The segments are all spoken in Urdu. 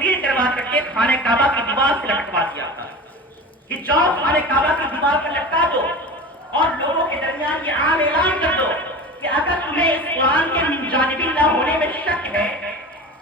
تقریر کروا کر کے خانہ کعبہ کی دیوار سے لٹکوا دیا تھا کہ جاؤ خانہ کعبہ کی دیوار پر لٹکا دو اور لوگوں کے درمیان یہ عام اعلان کر دو کہ اگر تمہیں اس قرآن کے من جانب اللہ ہونے میں شک ہے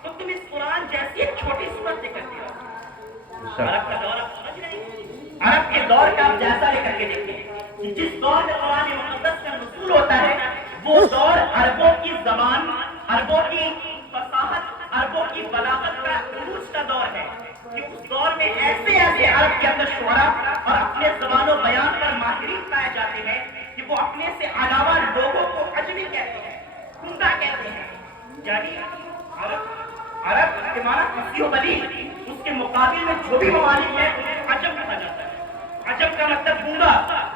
تو تم اس قرآن جیسی ایک چھوٹی صورت لے کر کے آؤ۔ عرب کا دور آپ سمجھ رہے ہیں؟ عرب کے دور کا آپ جیسا لے کر کے دیکھیں کہ جس دور میں قرآن مقدس کا نزول ہوتا ہے وہ دور عربوں کی زبان، عربوں کی فصاحت، عربوں کی بلاغت کا عروج کا دور ہے کہ اس دور میں ایسے عرب کے اندر شعراء اور اپنے زبان و بیان پر ماہرین پائے جاتے ہیں کہ وہ اپنے سے علاوہ لوگوں کو عجمی کہتے ہیں، گنگا کہتے ہیں۔ یعنی عرب کے معنی فصیح و بلیغ، اس کے مقابل میں جو بھی ممالک ہیں انہیں عجم کہا جاتا ہے۔ عجم کا مطلب گنگا،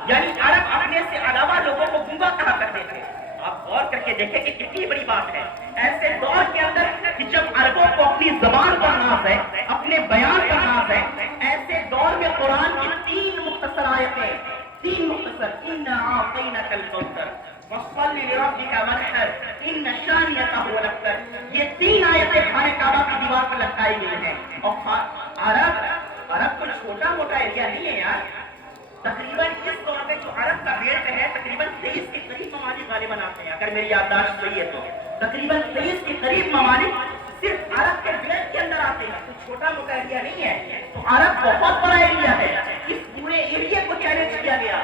یعنی عرب اپنے سے علاوہ لوگوں کو گنگا کہا کرتے تھے۔ آپ غور کر کے دیکھیں کہ کتنی بڑی بات ہے ایسے دور کے اندر کہ جب عربوں کو اپنی زبان پر ناز ہے، اپنے بیان پر ناز ہے، ایسے دور میں قرآن کی 3 مختصر آیتیں، 3 مختصر اِنَّا أَعْطَيْنَاكَ الْكَوْثَرَ وَصَلِّ لِرَبِّكَ وَانْحَرْ إِنَّ شَانِئَكَ هُوَ الْأَبْتَرُ، یہ 3 آیتیں خانہ کعبہ کی دیوار پر لٹکائی گئی ہیں۔ اور عرب کوئی چھوٹا موٹا ایریا نہیں ہے یار، تقریباً اس دور میں جو عرب کا بیلٹ ہے تقریباً 23 کے قریب ممالک غالباً آتے ہیں، اگر میری یادداشت صحیح ہے تو تقریباً 23 کے قریب ممالک صرف عرب کے بیلٹ کے اندر آتے ہیں، کوئی چھوٹا موٹا ایریا نہیں ہے۔ تو عرب بہت بڑا ایریا ہے، اس پورے ایریا کو چیلنج کیا گیا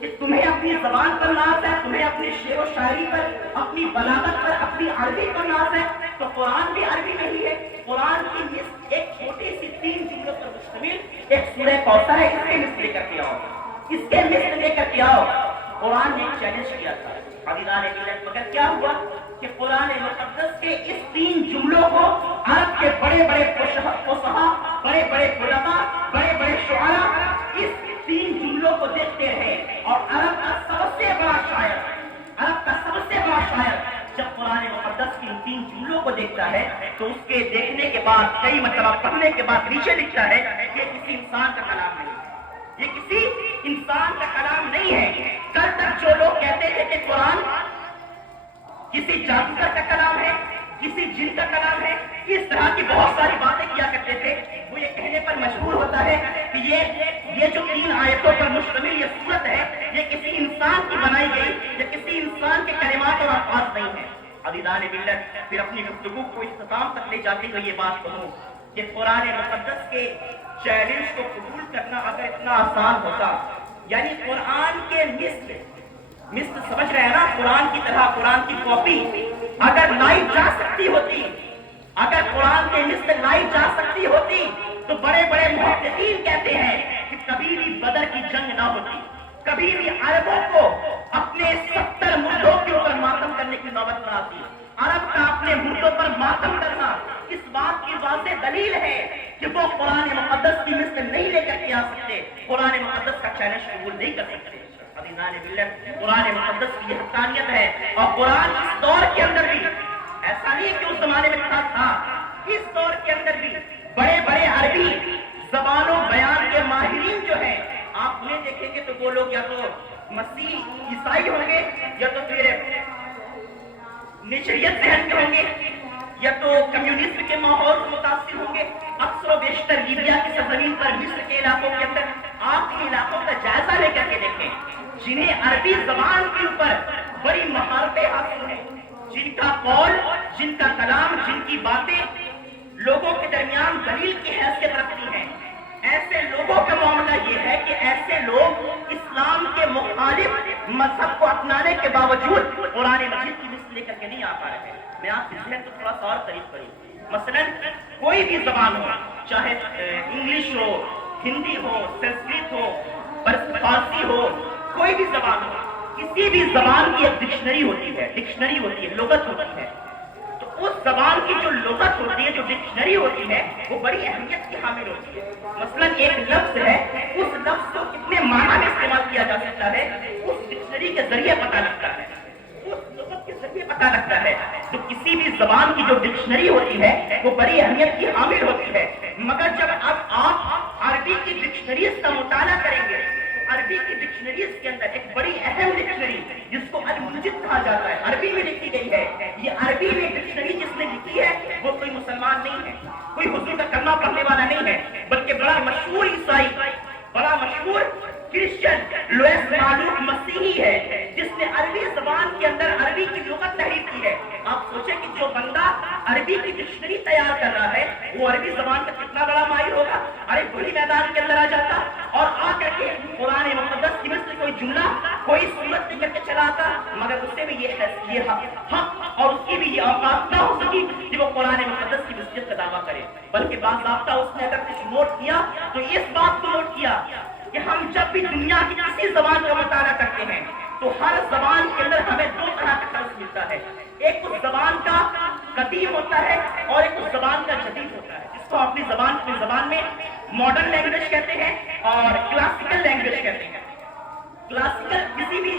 کہ تمہیں اپنی زبان پر ناز ہے، تمہیں اپنی شعر و شاعری پر، اپنی بلاغت پر، اپنی عربی پر ناز ہے، تو قرآن بھی عربی نہیں ہے۔ قرآن کی نصف ایک چھوٹی سی 3 جملوں پر مشتمل ایک سورہ کوثر ہے، اس کے مثل لے کر کے آؤ، اس کے مثل لے کر کے آؤ۔ قرآن نے چیلنج کیا تھا عزیزان ملت، مگر کیا ہوا کہ قرآن مقدس کے اس 3 جملوں کو عرب کے بڑے بڑے فصحاء، بڑے بڑے علماء، بڑے بڑے شعراء اس 3 جملوں کو دیکھتے رہے، اور عرب کا سب سے بڑا شاعر جب قرآن مقدس کی ان 3 جملوں کو دیکھتا ہے تو اس کے دیکھنے کے بعد کئی مرتبہ پڑھنے کے بعد نیچے لکھتا ہے کہ یہ کسی انسان کا کلام نہیں ہے، یہ کسی انسان کا کلام نہیں ہے۔ کل تک جو لوگ کہتے تھے کہ قرآن کسی جادوگر کا کلام ہے، کسی جن کا کلام ہے، اس طرح کی بہت ساری باتیں کیا کرتے تھے، وہ یہ کہنے پر مجبور ہوتا ہے کہ یہ جو 3 آیتوں پر مشتمل یہ سورت ہے یہ کسی انسان کی بنائی گئی، یہ کسی انسان کے کلمات اور الفاظ نہیں ہے۔ عزیزان ملت، پھر اپنی گفتگو کو اختتام تک لے جاتے ہوئے یہ بات کہوں کہ قرآن مقدس کے چیلنج کو قبول کرنا اگر اتنا آسان ہوتا، یعنی قرآن کے مثل سمجھ رہے ہیں نا، قرآن کی طرح قرآن کی کاپی اگر لائی جا سکتی ہوتی، اگر قرآن کے مثل لائی جا سکتی ہوتی تو بڑے بڑے محققین کہتے ہیں کہ کبھی بھی بدر کی جنگ نہ ہوتی، کبھی بھی عربوں کو اپنے 70 مردوں کے اوپر ماتم کرنے کی نوبت نہ آتی۔ عرب کا اپنے مردوں پر ماتم کرنا اس بات کی واضح دلیل ہے کہ وہ قرآن مقدس کی مثل نہیں لے کر کے آ سکتے، قرآن مقدس کا چیلنج قبول نہیں کر سکتے۔ عزیزان ملت، قرآن مقدس کی یہ حقانیت ہے، اور قرآن اس دور کے اندر بھی ایسا نہیں کہ اس زمانے میں تھا، اس دور کے اندر بھی بڑے بڑے عربی زبان و بیان کے ماہرین جو ہیں آپ انہیں دیکھیں گے تو وہ لوگ یا تو مسیح عیسائی ہوں گے، یا تو پھر نشریت ذہن کے ہوں گے، یا تو کمیونزم کے ماحول سے متاثر ہوں گے۔ اکثر و بیشتر لیبیا کی سرزمین پر، مصر کے علاقوں کے اندر آپ کے علاقوں کا جائزہ لے کر کے دیکھیں، جنہیں عربی زبان کے اوپر بڑی مہارتیں حاصل ہیں، جن کا قول، جن کا کلام، جن کی باتیں لوگوں کے درمیان دلیل کی حیثیت رکھتی ہیں، ایسے لوگوں کا معاملہ یہ ہے کہ ایسے لوگ اسلام کے مخالف مذہب کو اپنانے کے باوجود قرآن مجید کی مثل لے کر کے نہیں آ پا رہے۔ میں آپ کے ذہن کو تھوڑا سا اور قریب کروں، مثلا کوئی بھی زبان ہو، چاہے انگلش ہو، ہندی ہو، سنسکرت ہو، فارسی ہو، کوئی بھی زبان ہو، کسی بھی زبان کی ایک ڈکشنری ہوتی ہے، لغت ہوتی ہے۔ تو اس زبان کی جو لغت ہوتی ہے، جو ڈکشنری ہوتی ہے، وہ بڑی اہمیت کی حامل ہوتی ہے۔ مثلا ایک لفظ ہے، اس لفظ کو کتنے معنی میں استعمال کیا جا سکتا ہے، اس ڈکشنری کے ذریعے پتہ لگتا ہے، اس لغت کے ذریعے پتہ لگتا ہے۔ تو کسی بھی زبان کی جو ڈکشنری ہوتی ہے وہ بڑی اہمیت کی حامل ہوتی ہے، مگر جب اب آپ عربی کی ڈکشنریز کا مطالعہ کریں گے تو عربی کی ڈکشنریز کے اندر ایک بڑی اہم ڈکشنری جس کو المنجد کہا جاتا ہے، عربی میں لکھی گئی ہے۔ یہ عربی میں ڈکشنری جس نے لکھی ہے وہ کوئی مسلمان نہیں ہے، کوئی حضور کا کلمہ نہیں ہے بلکہ بڑا مشہور عیسائی، بڑا مشہور کرسچن لوئس مالوک مسیحی ہے جس نے عربی زبان کے اندر عربی کی لغت تحریر کی ہے. آپ سوچیں کہ جو بندہ عربی کی ڈکشنری تیار کر رہا ہے وہ عربی زبان کا کتنا بڑا ماہر ہوگا. ارے کھلی میدان کے اندر آ جاتا اور آ کر کے قرآن مقدس کی مثل کوئی جملہ کوئی صورت لے کر کے چلا آتا، مگر اس سے بھی یہ حق اور اس کی بھی یہ اوقات نہ ہو سکی کہ وہ قرآن مقدس کی مثلیت کا دعویٰ کرے. بلکہ باضابطہ اس نے اگر کچھ نوٹ کیا تو اس بات کو نوٹ کیا کہ ہم جب بھی دنیا کی کسی زبان کا مطالعہ کرتے ہیں تو ہر زبان کے اندر ہمیں دو طرح کا طرز ملتا ہے. ایک اس زبان کا قدیم ہوتا ہے اور ایک اس زبان کا جدید ہوتا ہے، جس کو اپنی زبان میں ماڈرن لینگویج کہتے ہیں اور کلاسیکل لینگویج کہتے ہیں. کلاسیکل کسی بھی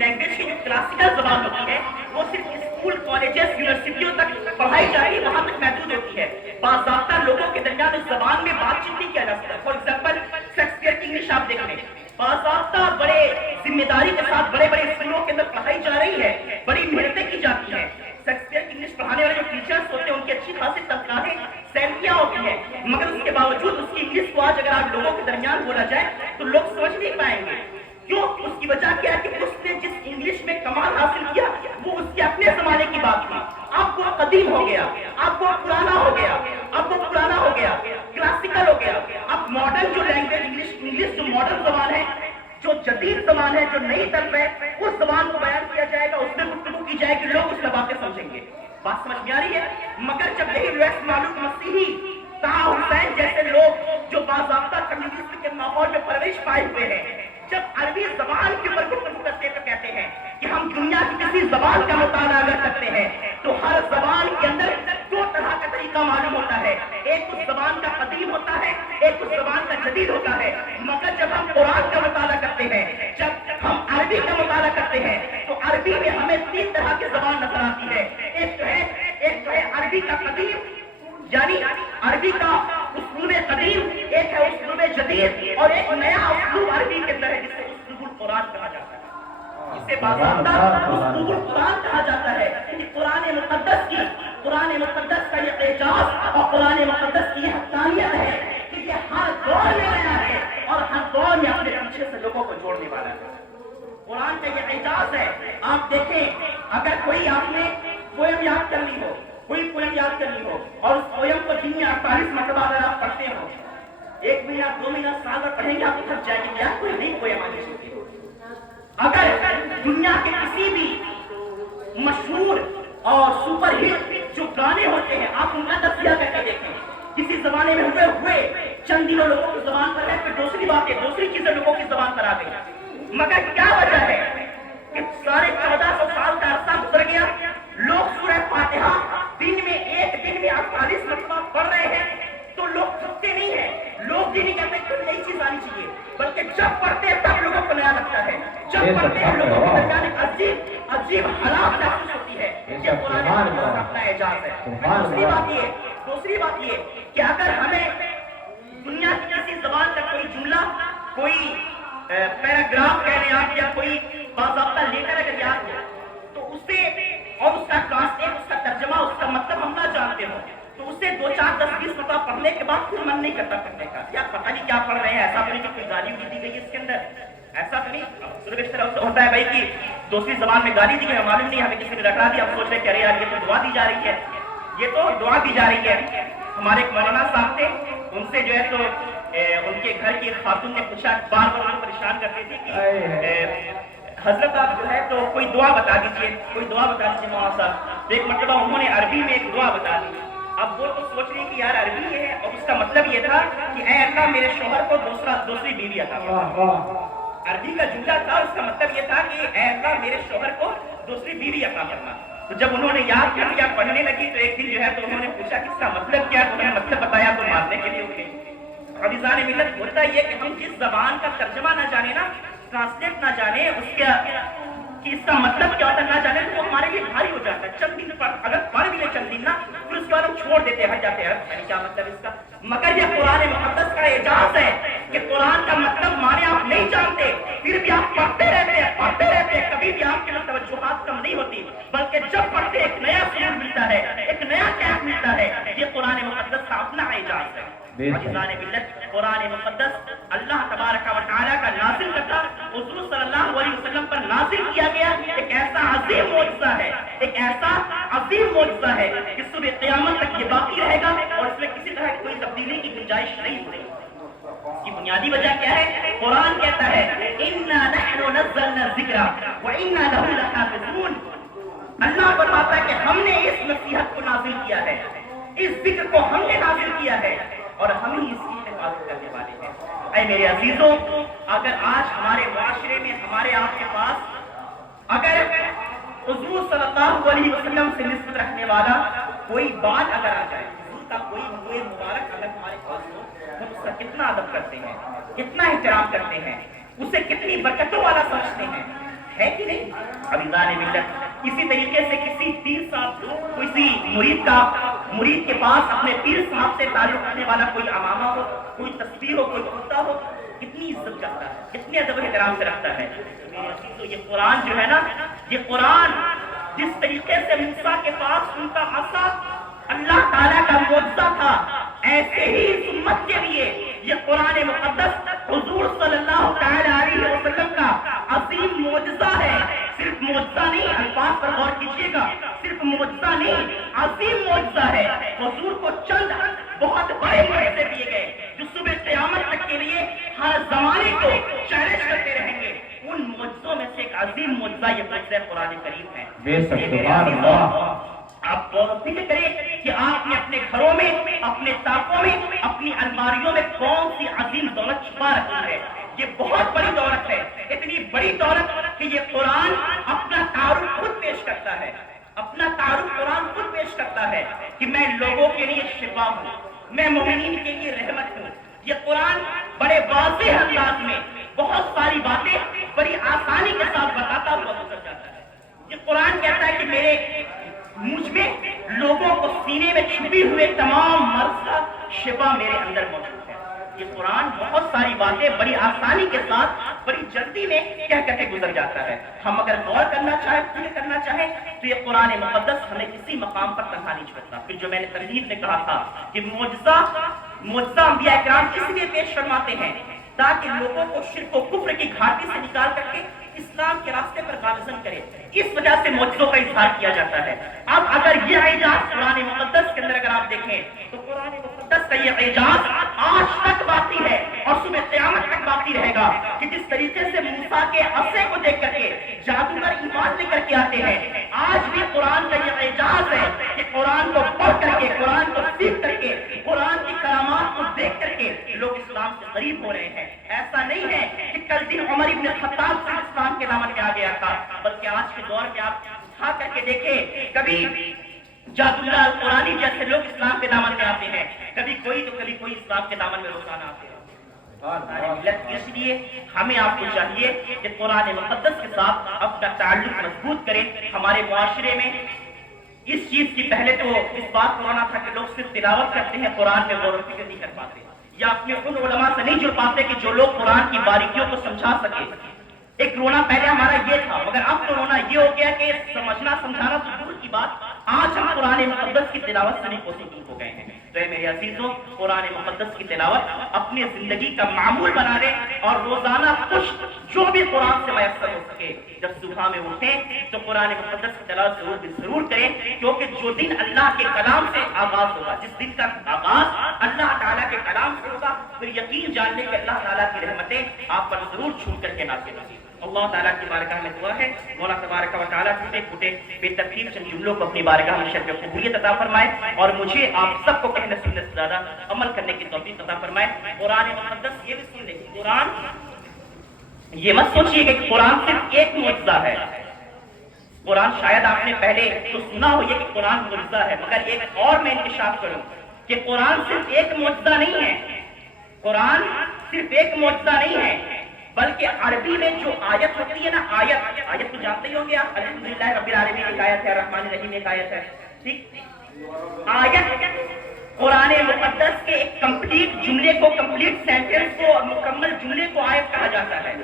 لینگویج کی جو کلاسیکل زبان ہوتی ہے وہ صرف اسکول، کالجز، یونیورسٹیوں تک پڑھائی جا رہی ہے، وہاں تک محدود ہوتی ہے. باضابطہ لوگوں کے درمیان اس زبان میں بات چیت نہیں کیا جا سکتا. فار ایگزامپل شیکسپیئر کی انگلش آپ دیکھ لیں، باضابطہ بڑے ذمہ داری کے ساتھ بڑے بڑے اسکولوں کے اندر پڑھائی جا رہی ہے، بڑی محنتیں کی جاتی ہیں. شیکسپیئر کی انگلش پڑھانے والے جو ٹیچرز ہوتے ہیں ان کی اچھی خاصی تنخواہیں سیلریاں ہوتی ہیں، مگر اس کے باوجود اس کی انگلش کو آج اگر آپ لوگوں کے درمیان بولا جائے تو لوگ سمجھ نہیں پائیں گے. کیوں؟ اس کی وجہ کیا ہے کہ اس نے جس انگلش میں کمال حاصل کیا وہ اس کے اپنے زمانے کی بات تھی. اب وہ قدیم ہو گیا، اب وہ پرانا ہو گیا، اب وہ پرانا ہو گیا، کلاسیکل ہو گیا. اب ماڈرن جو لینگویج انگلش جو ماڈرن زبان ہے، جو جدید زبان ہے، جو نئی طرز ہے، اس زبان کو بیان کیا جائے گا، اس میں گفتگو کی جائے گی، لوگ اس میں باتیں سمجھیں گے. بات سمجھ میں آ رہی ہے؟ مگر جب یہی لوئس مالوک مسیحی، طاہا حسین جیسے لوگ جو باضابطہ کمیونزم کے ماحول میں پرورش پائے ہوئے ہیں، جب عربی زبان کے اوپر گفتگو کرتے تو کہتے ہیں کہ ہم دنیا کی کسی زبان کا مطالعہ اگر کرتے ہیں تو ہر زبان کے اندر دو طرح کا طریقہ معلوم ہوتا ہے. ایک اس زبان کا قدیم ہوتا ہے، ایک اس زبان کا جدید ہوتا ہے. مگر جب ہم قرآن کا مطالعہ کرتے ہیں، جب ہم عربی کا مطالعہ کرتے ہیں تو عربی میں ہمیں تین طرح کی زبان نظر آتی ہے. ایک تو ہے عربی کا قدیم، یعنی عربی کا اسلوب قدیم، ایک ہے اسلوب جدید، اور ایک نیا اسلوب عربی کے اندر ہے جسے اسلوب القرآن کہا جاتا ہے. اسے باضابطہ اسلوب القرآن کہا جاتا ہے کہ قرآن مقدس کا یہ اعجاز اور قرآن مقدس کی یہ حقانیت ہے کہ یہ ہر دور میں نیا ہے اور ہر دور میں اپنے پیچھے سے لوگوں کو جوڑنے والا ہے. قرآن کا یہ اعجاز ہے. آپ دیکھیں، اگر کوئی آپ نے پوئم یاد کر لی ہو، کوئی پوئم یاد کرنی ہو اور اس پوئم کو دن میں 48 مرتبہ اگر آپ پڑھتے ہو، 1 مہینہ 2 مہینہ سال میں پڑھیں گے آپ تھک جائیں گے. یار کوئی نئی پوئم آنی چاہیے. اگر دنیا کے کسی بھی مشہور اور سپر ہٹ جو گانے ہوتے ہیں آپ ان کا تذکرہ کر کے دیکھیں، کسی زمانے میں ہوئے چند دنوں لوگوں کی زبان پر ہے، پھر دوسری چیزیں لوگوں کی زبان پر آ گئی. مگر کیا وجہ ہے کہ 1450 سال کا عرصہ گزر گیا، لوگ سورہ فاتحہ دن میں 48 مرتبہ پڑھ رہے ہیں تو لوگ تھکتے نہیں ہیں. لوگ یہ نہیں کہتے کہ نئی چیز آنی چاہیے، بلکہ جب پڑھتے ہیں تب لوگوں کو نیا لگتا ہے. جب پڑھتے ہیں لوگوں کے درمیان ایک عجیب حالات محسوس ہوتی ہے. یہ قرآن کا اپنا اعجاز ہے. دوسری بات یہ کہ اگر ہمیں دنیا کی کسی زبان کا کوئی جملہ، کوئی پیراگراف کہہ لیں آپ، یا کوئی باضابطہ لیٹر اگر یاد ہو تو اسے اور اس کا ٹرانسلیٹ، اس کا ترجمہ، اس کا مطلب ہم نہ جانتے ہو تو اسے 2 4 10 20 مرتبہ پڑھنے کے بعد پھر من نہیں کرتا پڑھنے کا. یا پتہ نہیں کیا پڑھ رہے ہیں، ایسا تو نہیں کہ کوئی گالی بھی دی گئی ہے اس کے اندر، ایسا تو نہیں. صرف اس طرح ہوتا ہے بھائی کہ دوسری زبان میں گالی دی گئی، معلوم نہیں، ہمیں کسی نے رٹا دیا، ہم سوچ رہے کہ ارے یار یہ تو دعا دی جا رہی ہے، یہ تو دعا دی جا رہی ہے. ہمارے ایک مولانا صاحب تھے، ان سے جو ہے تو ان کے گھر کی خاتون نے پوچھا، بار بار پریشان کرتے تھے کہ حضرت آپ جو ہے تو کوئی دعا بتا دیجیے، کوئی دعا بتا دیجیے مولانا صاحب. تو ایک مرتبہ انہوں نے عربی میں ایک دعا بتا دی. اب وہ تو سوچ رہے کہ یار عربی ہے، اور اس کا مطلب یہ تھا کہ اے اللہ میرے شوہر کو دوسری بیوی عطا فرما. عربی کا جملہ تھا، اس کا مطلب یہ تھا کہ اے اللہ میرے شوہر کو دوسری بیوی عطا فرما. تو جب انہوں نے یاد کر لیا، پڑھنے لگی، تو ایک دن جو ہے تو انہوں نے پوچھا کہ اس کا مطلب کیا ہے. انہوں نے مطلب بتایا تو ماننے کے لیے اٹھے. عزیزان ملت، ہوتا یہ کہ ہم جس زبان کا ترجمہ نہ جانے نا، ٹرانسلیٹ نہ جانے، اس کا کہ اس کا مطلب کیا ہوتا ہے نہ جانے، تو وہ ہمارے لیے بھاری ہو جاتا ہے. چند دن پر اگر پڑھ بھی لیں چند دن نا، پھر اس کے بعد ہم چھوڑ دیتے ہیں، ہٹ جاتے ہیں، یعنی کیا مطلب اس کا. مگر یہ قرآن مقدس کا اعجاز ہے کہ قرآن کا مطلب مانے آپ نہیں جانتے، پھر بھی آپ پڑھتے رہتے ہیں، کبھی بھی آپ کے لیے توجہات کم نہیں ہوتی، بلکہ جب پڑھتے ایک نیا سبق ملتا ہے، ایک نیا کیف ملتا ہے. یہ قرآن مقدس کا اپنا اعجاز ہے. عزیزان ملت قرآن مقدس اللہ تبارک و تعالیٰ کا نازل کرتا حضور صلی اللہ علیہ وسلم پر نازل کیا گیا ایک ایسا عظیم معجزہ ہے، ایک ایسا عظیم معجزہ ہے کہ صبح قیامت تک یہ باقی رہے گا اور اس میں کسی طرح کوئی تبدیلی کی گنجائش نہیں ہوگی۔ اس کی بنیادی وجہ کیا ہے؟ قرآن کہتا ہے اِنَّا نَحْنُ نَزَّلْنَا الذِّكْرَ وَإِنَّا لَهُ لَحَافِظُونَ۔ اللہ فرماتا ہے کہ ہم نے اس نصیحت کو نازل کیا ہے، اس ذکر کو ہم نے نازل کیا ہے اور ہم ہی اس کی حفاظت کرنے والے ہیں۔ اے میرے عزیزوں، اگر آج ہمارے معاشرے میں ہمارے آپ کے پاس اگر حضور صلی اللہ علیہ وسلم سے نسبت رکھنے والا کوئی بات اگر آ جائے، حضور کا کوئی مبارک اگر ہمارے پاس ہو، ہم اس کا کتنا ادب کرتے ہیں، کتنا احترام کرتے ہیں، اسے کتنی برکتوں والا سمجھتے ہیں، ہے کہ نہیں؟ عزیزان ملت، اسی طریقے سے کسی پیر صاحب کسی مرید کے پاس اپنے پیر صاحب سے تعلق رکھنے والا کوئی امامہ ہو، کوئی تصویر ہو، کوئی خطہ ہو، کتنی عزت کرتا ہے، کتنے ادب و احترام سے رکھتا ہے۔ تو یہ قرآن جو ہے نا، یہ قرآن جس طریقے سے موسیٰ کے پاس ان کا عصا اللہ تعالیٰ کا معجزہ تھا، ایسے ہی اس امت کے لیے یہ قرآن مقدس حضور صلی اللہ تعالیٰ علیہ وسلم کا عظیم معجزہ ہے۔ صرف معجزہ نہیں، الفاظ پر غور کیجیے گا، صرف معجزہ نہیں، عظیم معجزہ ہے۔ حضور کو چند بہت بڑے معجزے دیے گئے جو صبح قیامت تک کے لیے ہر زمانے کو چیلنج کرتے رہیں گے۔ ان معجزوں میں سے ایک عظیم معجزہ یہ معجزہ قرآن کریم ہے۔ سبحان اللہ۔ آپ فکر کریں کہ آپ نے اپنے گھروں میں، اپنے طاقوں میں، اپنی الماریوں میں کون سی عظیم دولت چھپا رکھی ہے۔ یہ بہت بڑی دولت ہے، اتنی بڑی دولت کہ یہ قرآن اپنا تعارف خود پیش کرتا ہے، اپنا تعارف قرآن خود پیش کرتا ہے کہ میں لوگوں کے لیے شفا ہوں، میں مومنین کے لیے رحمت ہوں۔ یہ قرآن بڑے واضح انداز میں بہت ساری باتیں بڑی آسانی کے ساتھ بتاتا ہوا گزر جاتا ہے۔ یہ قرآن کہتا ہے کہ مجھ میں لوگوں کو سینے میں چھپی ہوئے تمام مرض کا شفا میرے اندر موجود ہے۔ یہ قرآن بہت ساری باتیں بڑی آسانی کے ساتھ بڑی جلدی میں کہہ کر کے گزر جاتا ہے۔ ہم اگر غور کرنا چاہیں، فکر کرنا چاہیں تو یہ قرآن مقدس ہمیں کسی مقام پر تنہا نہیں چھوڑتا۔ پھر جو میں نے تمہید میں کہا تھا کہ معجزہ انبیاء اکرام اس لیے پیش فرماتے ہیں تاکہ لوگوں کو شرک و کفر کی گھاٹی سے نکال کر کے اسلام کے راستے پر گامزن کرے، اس وجہ سے معجزوں کا اظہار کیا جاتا ہے۔ اب اگر یہ اعجاز قرآن مقدس کے اندر اگر آپ دیکھیں تو قرآن مقدس کا یہ اعجاز آج تک باقی ہے اور صبح قیامت تک باقی رہے گا کہ جس طریقے سے موسیٰ کے عصے کو دیکھ کر کے جادوگر ایمان لے کر کے آتے ہیں، آج بھی قرآن کا یہ اعجاز ہے کہ قرآن کو پڑھ کر کے، قرآن کو سیکھ کر کے، قرآن کی کرامات کو دیکھ کر کے لوگ اسلام سے قریب ہو رہے ہیں۔ ایسا نہیں ہے کہ کل دن عمر ابن خطاب سے اسلام کے دامن میں آ گیا تھا، بلکہ آج کے دور میں آپ اٹھا کر کے دیکھیں، کبھی جادوگر القرآنی جیسے لوگ اسلام کے دامن میں آتے ہیں، کبھی کوئی تو کبھی کوئی اسلام کے دامن میں روزانہ آتے ہیں۔ اس لیے ہمیں آپ کو چاہیے کہ قرآن مقدس کے ساتھ اپنا تعلق مضبوط کریں۔ ہمارے معاشرے میں اس چیز کی پہلے تو اس بات کو ہونا تھا کہ لوگ صرف تلاوت کرتے ہیں، قرآن میں غور و فکر نہیں کر پاتے، یا اپنے ان علماء سے نہیں جڑ پاتے کہ جو لوگ قرآن کی باریکیوں کو سمجھا سکے۔ ایک رونا پہلے ہمارا یہ تھا، مگر اب تو رونا یہ ہو گیا کہ سمجھنا سمجھانا تو دور کی بات، آج ہم قرآن مقدس کی تلاوت سے نہیں کوشش ہو گئے ہیں۔ تو اے میرے عزیزوں، قرآن مقدس کی تلاوت اپنی زندگی کا معمول بنا لیں اور روزانہ کچھ جو بھی قرآن سے میسر ہو سکے، جب صبح میں اٹھیں تو قرآن مقدس کی تلاوت ضرور کریں، کیونکہ جو دن اللہ کے کلام سے آغاز ہوگا، جس دن کا آغاز اللہ تعالیٰ کے کلام سے ہوگا، پھر یقین جان لیں کہ اللہ تعالیٰ کی رحمتیں آپ پر ضرور چھوٹ کر کے نازل ہوں گی۔ اللہ تعالیٰ کی بارگاہ میں دعا ہے مولا تبارک و تعالیٰ ٹوٹے پھوٹے بے ترتیب چند جملوں کو اپنی بارگاہ میں شرف قبولیت عطا فرمائے اور مجھے آپ سب کو کہنے سننے سے زیادہ عمل کرنے کی توفیق عطا فرمائے۔ قرآن مقدس یہ بھی سن لیں، قرآن یہ مت سوچیے کہ قرآن صرف ایک معجزہ ہے۔ قرآن شاید آپ نے پہلے تو سنا ہو یہ کہ قرآن معجزہ ہے، مگر ایک اور میں انکشاف کروں کہ قرآن صرف ایک معجزہ نہیں ہے، قرآن صرف ایک معجزہ نہیں ہے، بلکہ عربی میں جو آیت ہوتی ہے نا، آیت تو جانتے ہی ہوں گے آپ، الحمدللہ رب العالمین ایک آیت ہے، الرحمن الرحیم ایک آیت ہے، ٹھیک؟ آیت قرآن مقدس کے ایک کمپلیٹ جملے کو، کمپلیٹ سینٹنس کو، مکمل جملے کو آیت کہا جاتا ہے،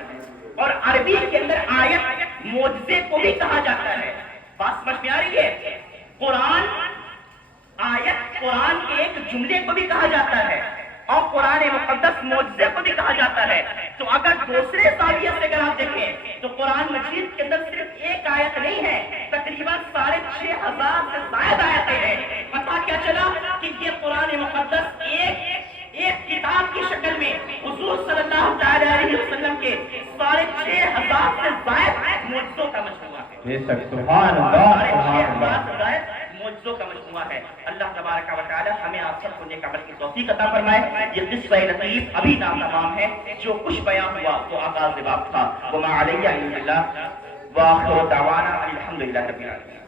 اور عربی کے اندر آیت معجزے کو بھی کہا جاتا ہے۔ بات سمجھ میں آ رہی ہے؟ قرآن آیت قرآن کے ایک جملے کو بھی کہا جاتا ہے مقدس معجزے کو بھی کہا جاتا ہے. تو اگر دوسرے زاویے سے اگر آپ دیکھیں تو قرآن مجید کے اندر صرف ایک آیت نہیں ہے, تقریباً 6,500 سے زائد آیتیں ہیں. پتہ کیا چلا کہ یہ قرآن مقدس ایک کتاب کی شکل میں حضور صلی اللہ علیہ وسلم کے 6,500 سے زائد معجزوں کا مجموعہ ہے. بے شک سبحان اللہ سبحان 6,500 اللہ. سے زائد معجزوں کا مجموعہ ہے. اللہ تبارک و تعالی ہمیں آپ سب کو نیک عمل کی توفیق عطا فرمائے. یہ قصہ لطیف ابھی ناتمام ہے, جو کچھ بیان ہوا وہ آغاز باب تھا. وما علیہ الا اللہ, وآخر دعوانا الحمدللہ رب العالمین.